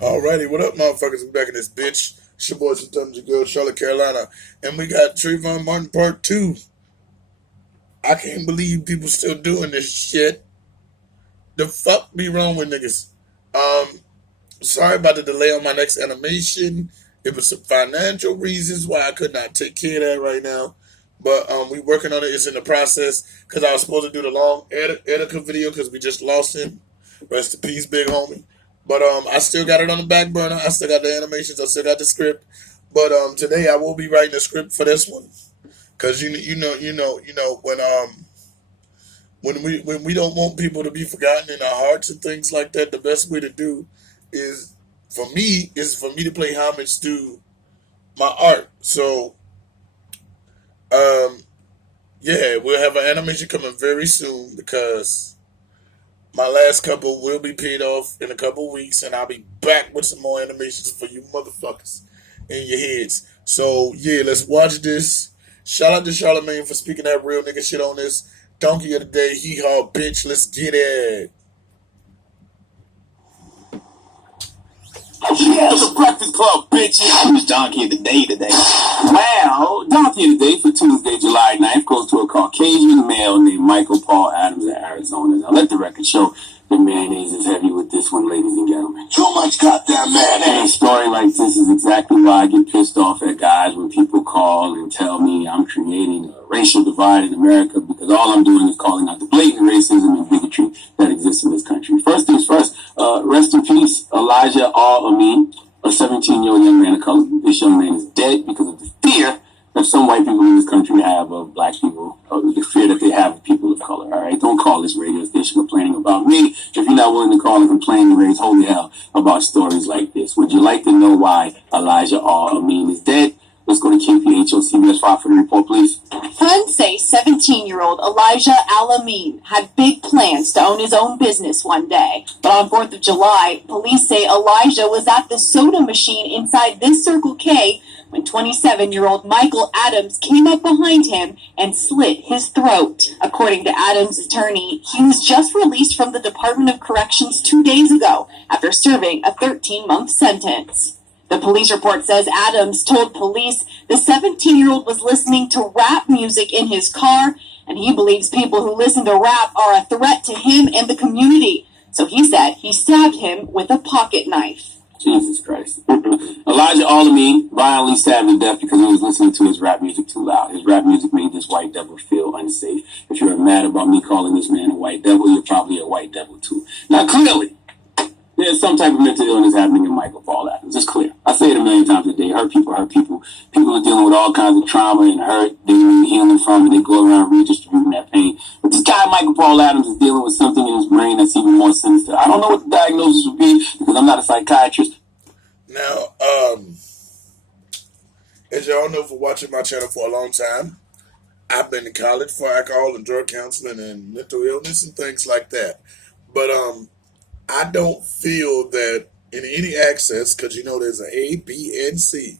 Alrighty, what up, motherfuckers? We back in this bitch. It's your boys from Thunder to Good, Charlotte, Carolina. And we got Trayvon Martin Part 2. I can't believe people still doing this shit. The fuck be wrong with niggas? Um, Sorry about the delay on my next animation. It was some financial reasons why I could not take care of that right now. But we working on it. It's in the process because I was supposed to do the long Erica video because we just lost him. Rest in peace, big homie. But I still got it on the back burner. I still got the animations. I still got the script. But today I will be writing the script for this one because you know when we don't want people to be forgotten in our hearts and things like that. The best way to do is for me to play homage to my art. So um yeah, we'll have an animation coming very soon because my last couple will be paid off in a couple weeks, and I'll be back with some more animations for you motherfuckers in your heads. So yeah, let's watch this. Shout out to Charlemagne for speaking that real nigga shit on this. Donkey of the day, hee haw, bitch. Let's get it. Yeah, the Breakfast Club, bitches. Who's Donkey of the Day today? Well, Donkey of the Day for Tuesday, July 9th goes to a Caucasian male named Michael Paul Adams in Arizona. Now, let the record show the mayonnaise is heavy with this one, ladies and gentlemen. Too much goddamn mayonnaise. And a story like this is exactly why I get pissed off at guys when people call and tell me I'm creating a racial divide in America because all I'm doing is calling out the blatant racism and bigotry that exists in this country. First things first, rest in peace, Elijah Amin, a 17-year-old young man of color. This young man is dead because of the fear that some white people in this country have of black people, or the fear that they have of people of color. All right, don't call this radio station complaining about me if you're not willing to call and complain and raise holy hell about stories like this. Would you like to know why Elijah Amin is dead? Let's go to KPHO CBS 5 for the report, please. Friends say 17-year-old Elijah Alamin had big plans to own his own business one day. But on 4th of July, police say Elijah was at the soda machine inside this Circle K when 27-year-old Michael Adams came up behind him and slit his throat. According to Adams' attorney, he was just released from the Department of Corrections 2 days ago after serving a 13-month sentence. The police report says Adams told police the 17-year-old was listening to rap music in his car, and he believes people who listen to rap are a threat to him and the community. So he said he stabbed him with a pocket knife. Jesus Christ. Elijah Amin violently stabbed to death because he was listening to his rap music too loud. His rap music made this white devil feel unsafe. If you're mad about me calling this man a white devil, you're probably a white devil too. Now clearly, there's some type of mental illness happening in Michael Paul Adams. It's clear. I say it a million times a day. Hurt people hurt people. People are dealing with all kinds of trauma and hurt they need healing from, and they go around redistributing that pain. But this guy, Michael Paul Adams, is dealing with something in his brain that's even more sinister. I don't know what the diagnosis would be because I'm not a psychiatrist. Now, as y'all know for watching my channel for a long time, I've been in college for alcohol and drug counseling and mental illness and things like that. But I don't feel that in any access, because you know there's an A, B, and C.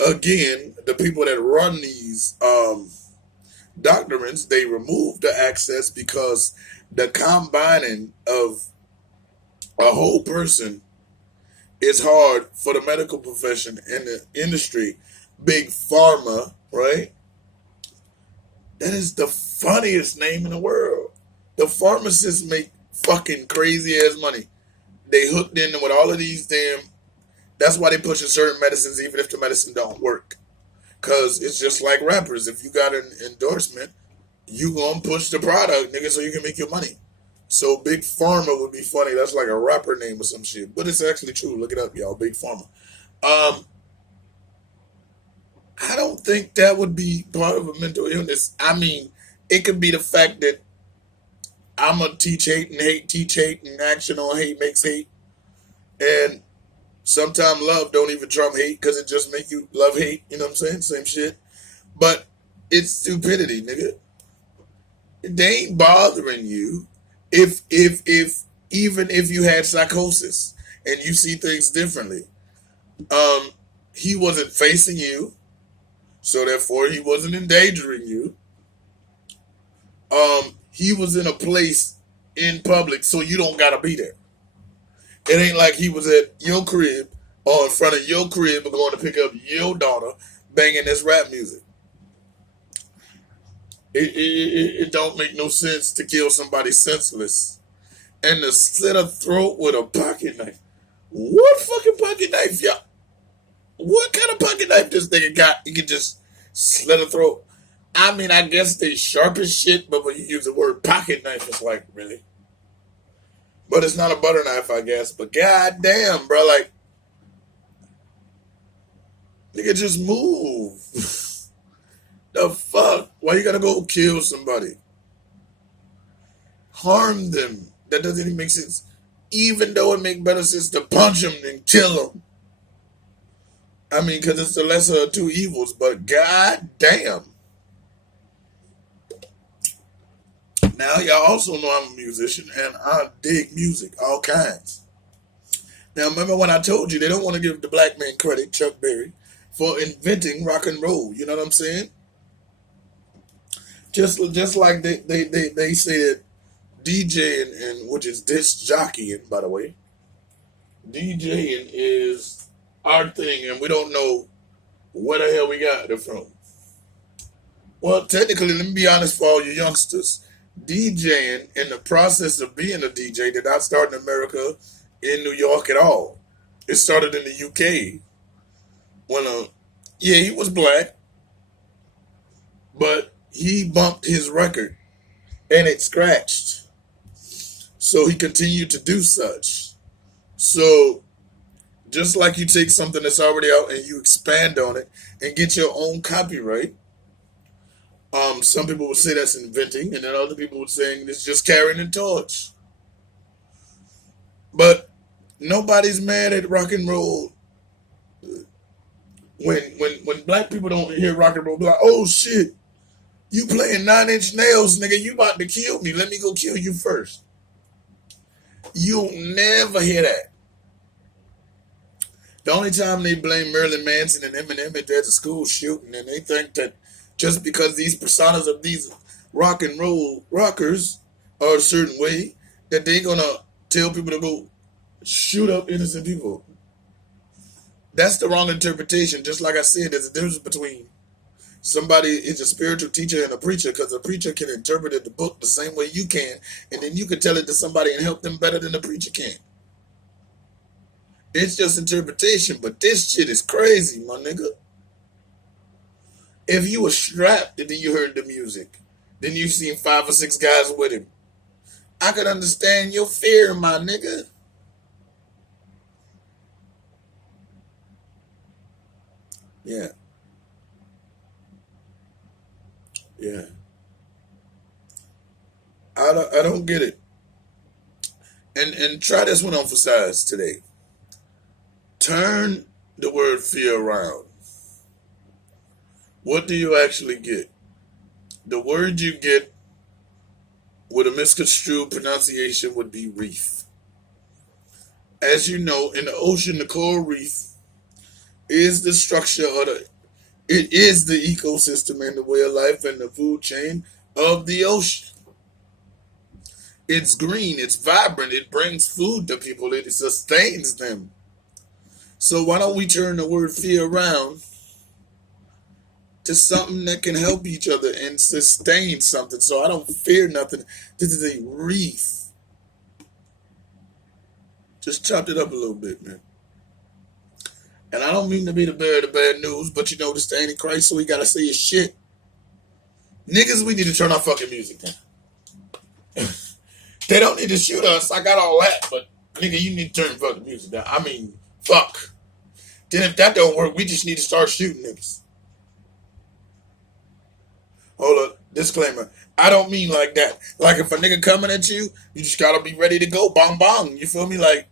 Again, the people that run these doctrines, they remove the access because the combining of a whole person is hard for the medical profession and the industry. Big Pharma, right? That is the funniest name in the world. The pharmacists make fucking crazy ass money. They hooked in with all of these damn. That's why they pushing certain medicines, even if the medicine don't work. Cause it's just like rappers. If you got an endorsement, you gonna push the product, nigga, so you can make your money. So Big Pharma would be funny. That's like a rapper name or some shit, but it's actually true. Look it up, y'all. Big Pharma. I don't think that would be part of a mental illness. I mean, it could be the fact that I'm gonna teach hate, and action on hate makes hate. And sometimes love don't even trump hate because it just make you love hate. You know what I'm saying? Same shit. But it's stupidity, nigga. They ain't bothering you if even if you had psychosis and you see things differently. He wasn't facing you, so therefore he wasn't endangering you. He was in a place in public, so you don't gotta be there. It ain't like he was at your crib or in front of your crib and going to pick up your daughter banging this rap music. It don't make no sense to kill somebody senseless and to slit a throat with a pocket knife. What fucking pocket knife, y'all? What kind of pocket knife this nigga got? He can just slit a throat. I mean, I guess they sharp as shit, but when you use the word pocket knife, it's like, really? But it's not a butter knife, I guess. But goddamn, bro, like, nigga, just move. The fuck? Why you gotta go kill somebody? Harm them. That doesn't even make sense. Even though it make better sense to punch them than kill them. I mean, because it's the lesser of two evils, but goddamn. Now, y'all also know I'm a musician, and I dig music, all kinds. Now, remember when I told you they don't want to give the black man credit, Chuck Berry, for inventing rock and roll. You know what I'm saying? Just like they said DJing, and which is disc jockeying, by the way. DJing is our thing, and we don't know where the hell we got it from. Well, technically, let me be honest for all you youngsters. DJing, in the process of being a DJ, did not start in America, in New York at all. It started in the UK. When, he was black, but he bumped his record, and it scratched. So he continued to do such. So, just like you take something that's already out and you expand on it and get your own copyright, some people would say that's inventing, and then other people would say it's just carrying the torch. But nobody's mad at rock and roll. When black people don't hear rock and roll, be like, oh shit, you playing 9 Inch Nails, nigga, you about to kill me. Let me go kill you first. You'll never hear that. The only time they blame Marilyn Manson and Eminem is there's a school shooting, and they think that just because these personas of these rock and roll rockers are a certain way, that they're gonna tell people to go shoot up innocent people. That's the wrong interpretation. Just like I said, there's a difference between somebody is a spiritual teacher and a preacher, because a preacher can interpret the book the same way you can, and then you can tell it to somebody and help them better than the preacher can. It's just interpretation, but this shit is crazy, my nigga. If you were strapped and then you heard the music, then you seen 5 or 6 guys with him, I could understand your fear, my nigga. Yeah. Yeah. I don't get it. And try this one on for size today. Turn the word fear around. What do you actually get? The word you get with a misconstrued pronunciation would be reef. As you know, in the ocean, the coral reef is the structure of it is the ecosystem and the way of life and the food chain of the ocean. It's green, it's vibrant, it brings food to people, it sustains them. So why don't we turn the word fear around to something that can help each other and sustain something? So I don't fear nothing. This is a reef. Just chopped it up a little bit, man. And I don't mean to be the bearer of the bad news, but you know, this the Antichrist, so he gotta say his shit. Niggas, we need to turn our fucking music down. They don't need to shoot us. I got all that, but nigga, you need to turn fucking music down. I mean, fuck. Then if that don't work, we just need to start shooting niggas. Hold up, disclaimer. I don't mean like that. Like if a nigga coming at you, you just gotta be ready to go. Bong bong. You feel me? Like,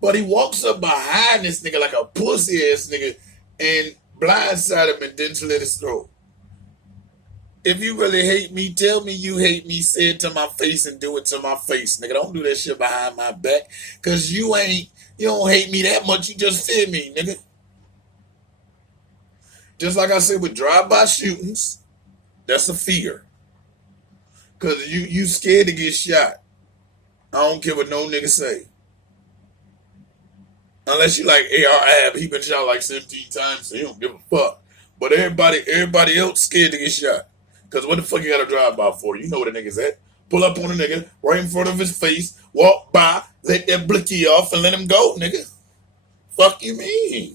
but he walks up behind this nigga like a pussy ass nigga and blindside him and then slit his throat. If you really hate me, tell me you hate me, say it to my face and do it to my face, nigga. Don't do that shit behind my back, cause you don't hate me that much, you just fear me, nigga. Just like I said with drive-by shootings, that's a fear. Cause you scared to get shot. I don't care what no nigga say. Unless you like AR Ab, he been shot like 17 times, so he don't give a fuck. But everybody else scared to get shot. Cause what the fuck you gotta drive by for? You know where the niggas at. Pull up on a nigga right in front of his face, walk by, let that blicky off, and let him go, nigga. Fuck you mean?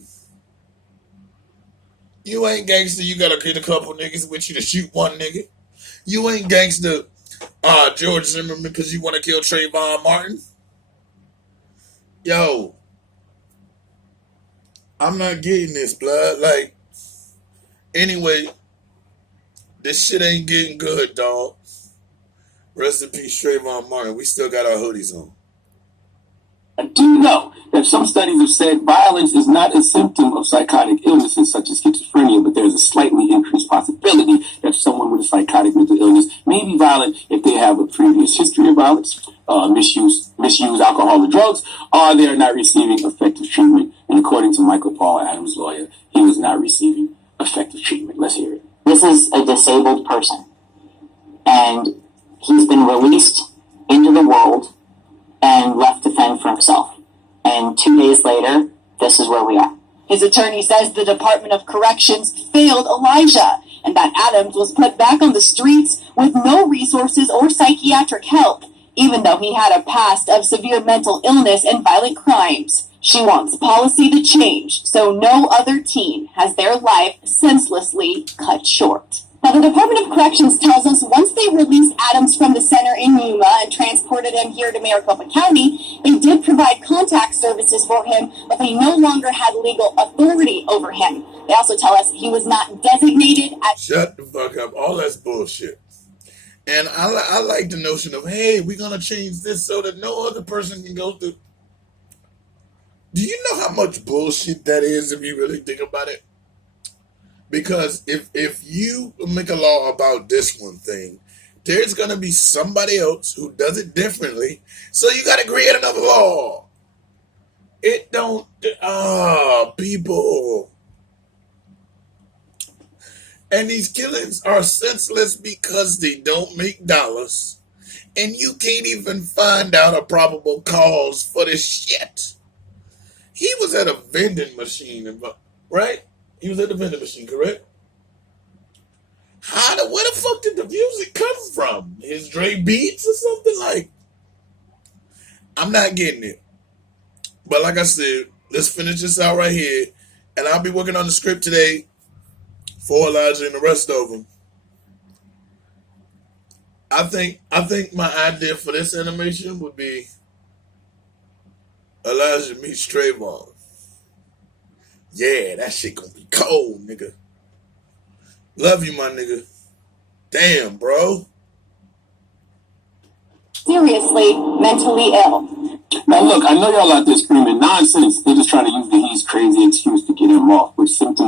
You ain't gangster, you gotta get a couple niggas with you to shoot one nigga. You ain't gangster, George Zimmerman, because you want to kill Trayvon Martin. Yo, I'm not getting this, blood. Like, anyway, this shit ain't getting good, dog. Rest in peace, Trayvon Martin. We still got our hoodies on. I do know that some studies have said violence is not a symptom of psychotic illnesses such as schizophrenia, but there's a slightly increased possibility that someone with a psychotic mental illness may be violent if they have a previous history of violence, misuse alcohol or drugs, or they are not receiving effective treatment. And according to Michael Paul Adams' lawyer, he was not receiving effective treatment. Let's hear it. This is a disabled person, and he's been released into the world and left to fend for himself. And 2 days later, this is where we are. His attorney says the Department of Corrections failed Elijah and that Adams was put back on the streets with no resources or psychiatric help, even though he had a past of severe mental illness and violent crimes. She wants policy to change so no other teen has their life senselessly cut short. Now, the Department of Corrections tells us once they released Adams from the center in Yuma and transported him here to Maricopa County, they did provide contact services for him, but they no longer had legal authority over him. They also tell us he was not designated as... Shut the fuck up. All that's bullshit. And I like the notion of, hey, we're going to change this so that no other person can go through. Do you know how much bullshit that is if you really think about it? Because if you make a law about this one thing, there's going to be somebody else who does it differently. So you got to create another law. It don't... people. And these killings are senseless because they don't make dollars. And you can't even find out a probable cause for this shit. He was at a vending machine, right? He was at the vending machine, correct? Where the fuck did the music come from? His Dre Beats or something? Like, I'm not getting it. But like I said, let's finish this out right here. And I'll be working on the script today for Elijah and the rest of them. I think my idea for this animation would be Elijah meets Trayvon. Yeah, that shit gonna be cold, nigga. Love you, my nigga. Damn, bro. seriously mentally ill. Now look, I know y'all out there screaming nonsense. They're just trying to use the he's crazy excuse to get him off, which symptoms